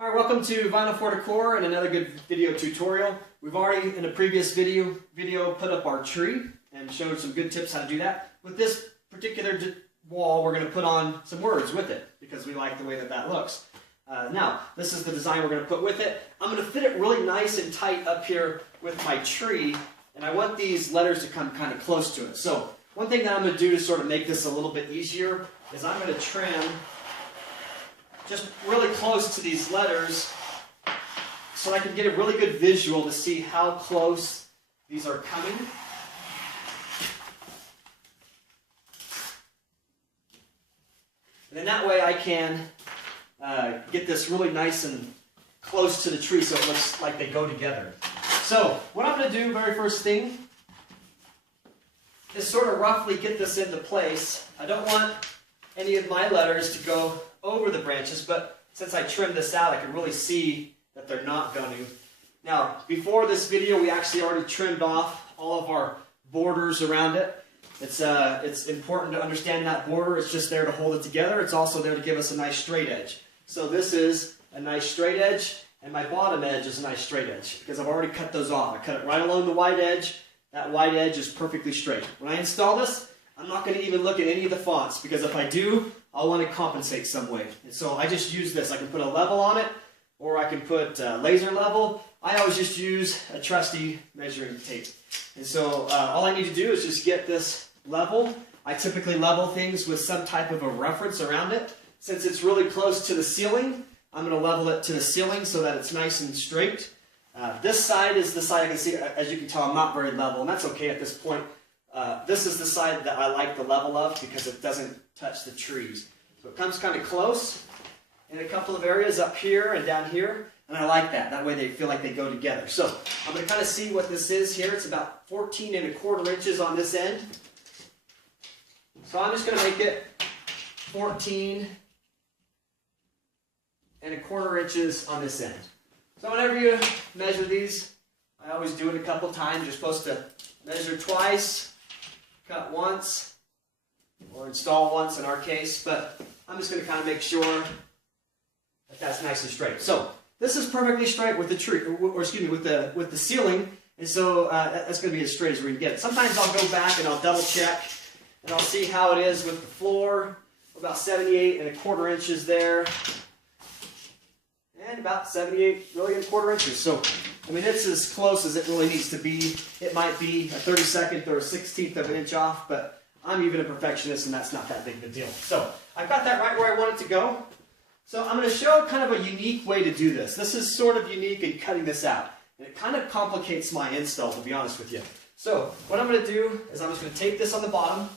All right, welcome to Vinyl for Decor and another good video tutorial. We've already, in a previous video put up our tree and showed some good tips how to do that. With this particular wall, we're going to put on some words with it because we like the way that looks. Now, this is the design we're going to put with it. I'm going to fit it really nice and tight up here with my tree, and I want these letters to come kind of close to it. So, one thing that I'm going to do to sort of make this a little bit easier is I'm going to trim just really close to these letters so I can get a really good visual to see how close these are coming. And then that way I can get this really nice and close to the tree so it looks like they go together. So what I'm going to do, very first thing, is sort of roughly get this into place. I don't want any of my letters to go over the branches, but since I trimmed this out, I can really see that they're not going to. Now, before this video, we actually already trimmed off all of our borders around it. It's important to understand that border. It's just there to hold it together. It's also there to give us a nice straight edge. So this is a nice straight edge, and my bottom edge is a nice straight edge because I've already cut those off. I cut it right along the white edge. That white edge is perfectly straight. When I install this, I'm not going to even look at any of the fonts because if I do, I'll want to compensate some way. And so I just use this. I can put a level on it, or I can put laser level. I always just use a trusty measuring tape. And so all I need to do is just get this level. I typically level things with some type of a reference around it. Since it's really close to the ceiling, I'm going to level it to the ceiling so that it's nice and straight. This side is the side I can see. As you can tell, I'm not very level, and that's okay at this point. This is the side that I like the level of because it doesn't touch the trees. So it comes kind of close in a couple of areas up here and down here, and I like that. That way they feel like they go together. So I'm going to kind of see what this is here. It's about 14¼ inches on this end. So I'm just going to make it 14¼ inches on this end. So whenever you measure these, I always do it a couple times. You're supposed to measure twice, cut once, or install once in our case, but I'm just going to kind of make sure that that's nice and straight. So this is perfectly straight with the tree, or excuse me, with the ceiling, and so that's going to be as straight as we can get it. Sometimes I'll go back and I'll double check, and I'll see how it is with the floor. About 78¼ inches there, and about 78¼ inches. So I mean, it's as close as it really needs to be. It might be a 32nd or a 16th of an inch off, but I'm even a perfectionist, and that's not that big of a deal. So I've got that right where I want it to go. So I'm going to show kind of a unique way to do this. This is sort of unique in cutting this out, and it kind of complicates my install, to be honest with you. So what I'm going to do is I'm just going to tape this on the bottom,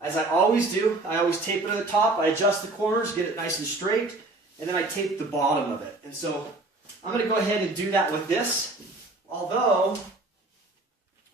as I always do. I always tape it on the top. I adjust the corners, get it nice and straight, and then I tape the bottom of it. And so I'm going to go ahead and do that with this, although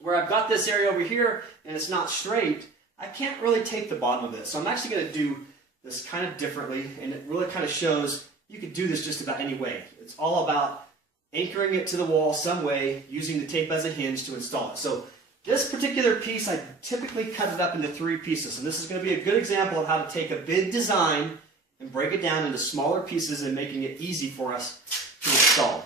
where I've got this area over here and it's not straight, I can't really tape the bottom of this. So I'm actually going to do this kind of differently, and it really kind of shows you could do this just about any way. It's all about anchoring it to the wall some way, using the tape as a hinge to install it. So this particular piece, I typically cut it up into 3 pieces, and this is going to be a good example of how to take a big design and break it down into smaller pieces and making it easy for us to install.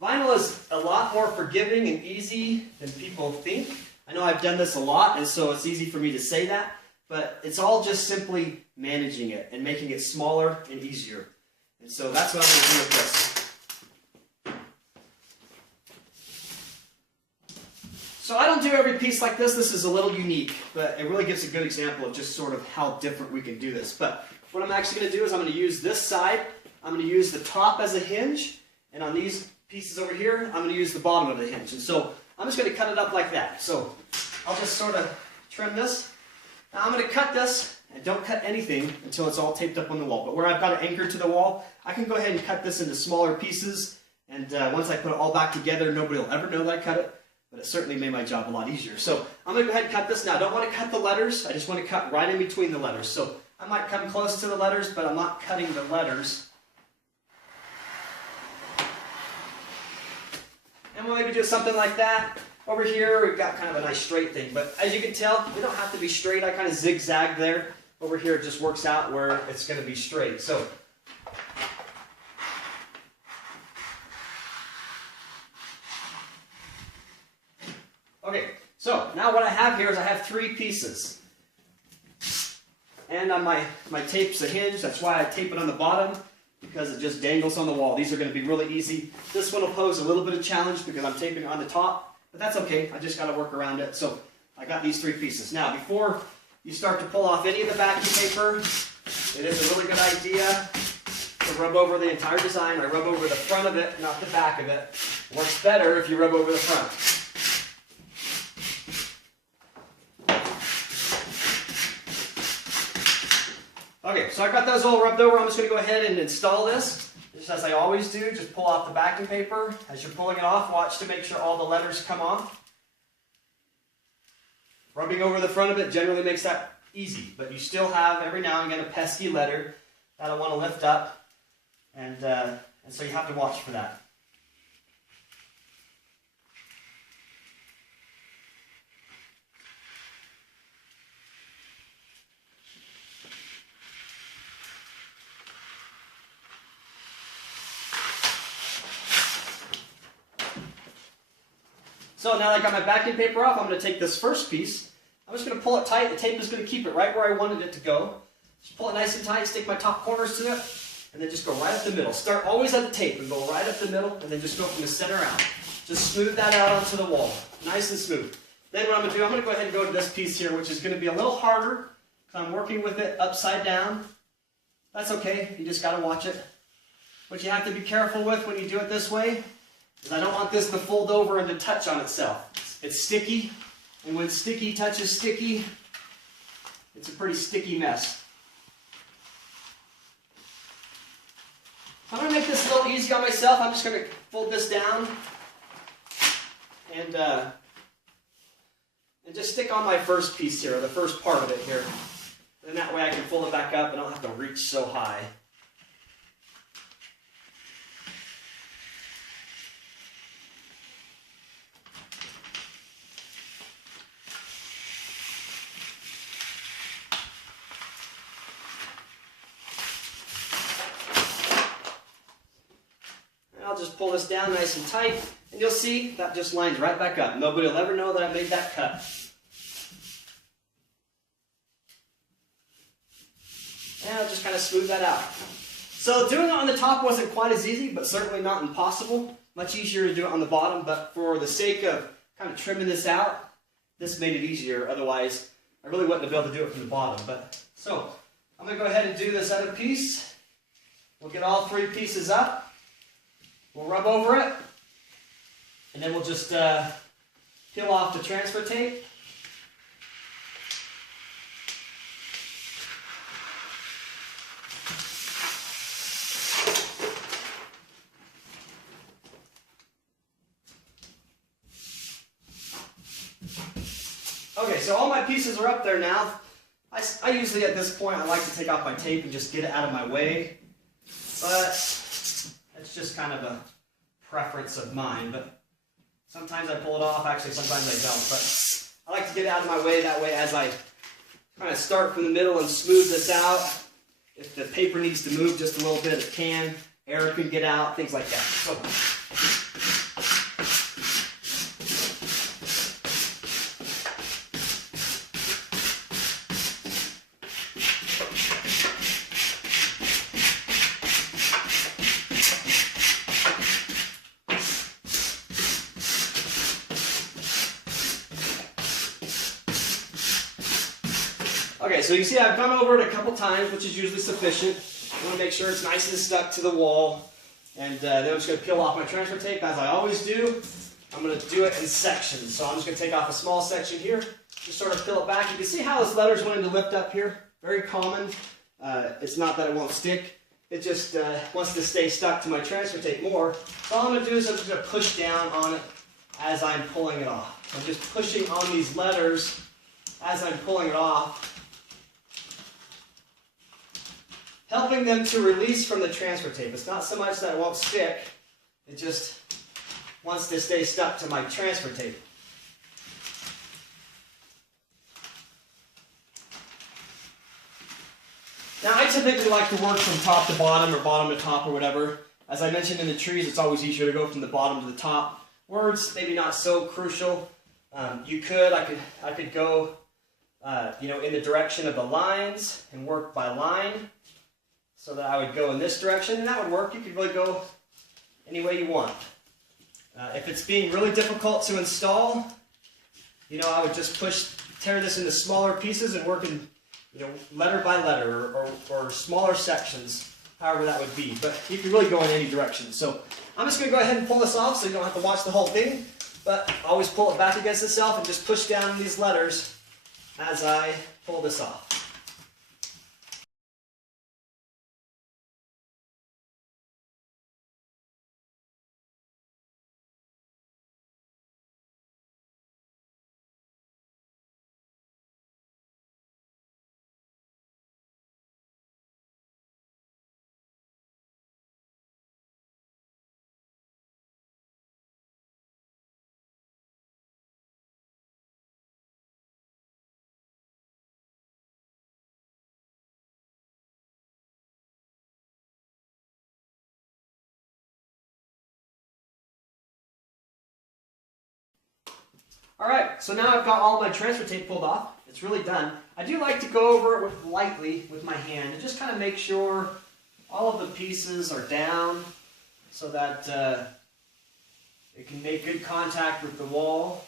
Vinyl is a lot more forgiving and easy than people think. I know I've done this a lot, and so it's easy for me to say that, but it's all just simply managing it and making it smaller and easier. And so that's what I'm going to do with this. So I don't do every piece like this. This is a little unique, but it really gives a good example of just sort of how different we can do this. But what I'm actually going to do is I'm going to use this side. I'm going to use the top as a hinge, and on these pieces over here, I'm going to use the bottom of the hinge. And so I'm just going to cut it up like that. So I'll just sort of trim this. Now I'm going to cut this, and don't cut anything until it's all taped up on the wall. But where I've got it anchored to the wall, I can go ahead and cut this into smaller pieces, and once I put it all back together, nobody will ever know that I cut it, but it certainly made my job a lot easier. So I'm going to go ahead and cut this now. I don't want to cut the letters, I just want to cut right in between the letters. So I might come close to the letters, but I'm not cutting the letters. And we'll maybe do something like that. Over here, we've got kind of a nice straight thing, but as you can tell, we don't have to be straight. I kind of zigzag there. Over here, it just works out where it's going to be straight. So Now what I have here is I have 3 pieces. And on my tape's a hinge, that's why I tape it on the bottom, because it just dangles on the wall. These are going to be really easy. This one will pose a little bit of challenge because I'm taping it on the top, but that's okay. I just got to work around it. So I got these 3 pieces. Now before you start to pull off any of the backing paper, it is a really good idea to rub over the entire design. I rub over the front of it, not the back of it. It works better if you rub over the front. Okay, so I've got those all rubbed over. I'm just going to go ahead and install this. Just as I always do, just pull off the backing paper. As you're pulling it off, watch to make sure all the letters come off. Rubbing over the front of it generally makes that easy, but you still have every now and again a pesky letter that I want to lift up, and so you have to watch for that. So now that I got my backing paper off, I'm going to take this first piece. I'm just going to pull it tight. The tape is going to keep it right where I wanted it to go. Just pull it nice and tight, stick my top corners to it, and then just go right up the middle. Start always at the tape and go right up the middle, and then just go from the center out. Just smooth that out onto the wall. Nice and smooth. Then what I'm going to do, I'm going to go ahead and go to this piece here, which is going to be a little harder, because I'm working with it upside down. That's okay. You just got to watch it. What you have to be careful with when you do it this way is I don't want this to fold over and to touch on itself. It's sticky, and when sticky touches sticky, it's a pretty sticky mess. I'm going to make this a little easy on myself. I'm just going to fold this down and just stick on my first piece here, or the first part of it here. And that way I can fold it back up and I don't have to reach so high. I'll just pull this down nice and tight, and you'll see that just lines right back up. Nobody will ever know that I made that cut. And I'll just kind of smooth that out. So doing it on the top wasn't quite as easy, but certainly not impossible. Much easier to do it on the bottom, but for the sake of kind of trimming this out, this made it easier. Otherwise, I really wouldn't have been able to do it from the bottom. So I'm going to go ahead and do this other piece. We'll get all 3 pieces up. We'll rub over it, and then we'll just peel off the transfer tape. Okay, so all my pieces are up there now. I usually at this point I like to take off my tape and just get it out of my way, but it's just kind of a preference of mine, but sometimes I pull it off. Actually, sometimes I don't, but I like to get it out of my way. That way, as I kind of start from the middle and smooth this out, if the paper needs to move just a little bit, it can. Air can get out, things like that. So, okay, so you see I've gone over it a couple times, which is usually sufficient. I want to make sure it's nice and stuck to the wall. And then I'm just going to peel off my transfer tape, as I always do. I'm going to do it in sections. So I'm just going to take off a small section here, just sort of peel it back. You can see how this letter's wanting to lift up here. Very common. It's not that it won't stick. It just wants to stay stuck to my transfer tape more. So all I'm going to do is I'm just going to push down on it as I'm pulling it off. So I'm just pushing on these letters as I'm pulling it off, helping them to release from the transfer tape. It's not so much that it won't stick, it just wants to stay stuck to my transfer tape. Now I typically like to work from top to bottom or bottom to top or whatever. As I mentioned in the trees, it's always easier to go from the bottom to the top. Words, maybe not so crucial. I could go, in the direction of the lines and work by line. So that I would go in this direction, and that would work. You could really go any way you want. If it's being really difficult to install, I would just tear this into smaller pieces and work in, letter by letter or smaller sections, however that would be. But you can really go in any direction. So I'm just going to go ahead and pull this off so you don't have to watch the whole thing. But always pull it back against itself and just push down these letters as I pull this off. Alright, so now I've got all my transfer tape pulled off. It's really done. I do like to go over it lightly with my hand and just kind of make sure all of the pieces are down so that it can make good contact with the wall.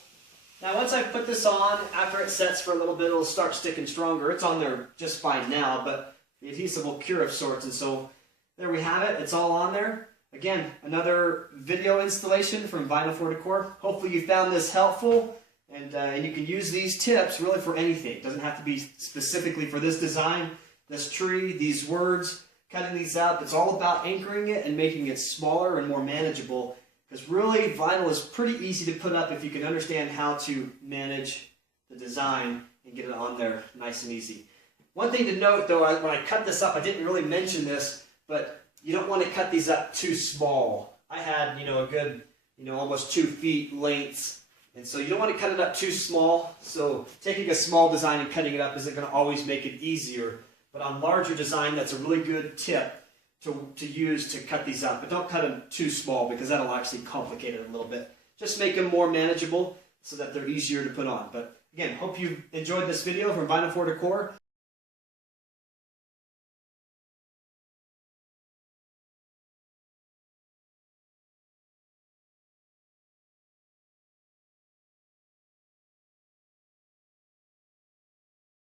Now once I put this on, after it sets for a little bit, it'll start sticking stronger. It's on there just fine now, but the adhesive will cure of sorts, and so there we have it. It's all on there. Again, another video installation from Vinyl for Decor. Hopefully you found this helpful, and you can use these tips really for anything. It doesn't have to be specifically for this design, this tree, these words, cutting these out. It's all about anchoring it and making it smaller and more manageable, because really vinyl is pretty easy to put up if you can understand how to manage the design and get it on there nice and easy. One thing to note though, when I cut this up, I didn't really mention this, but you don't want to cut these up too small. I had, a good, almost 2 feet lengths, and so you don't want to cut it up too small. So taking a small design and cutting it up isn't going to always make it easier. But on larger design, that's a really good tip to use to cut these up. But don't cut them too small, because that'll actually complicate it a little bit. Just make them more manageable so that they're easier to put on. But again, hope you enjoyed this video from Vinyl for Decor.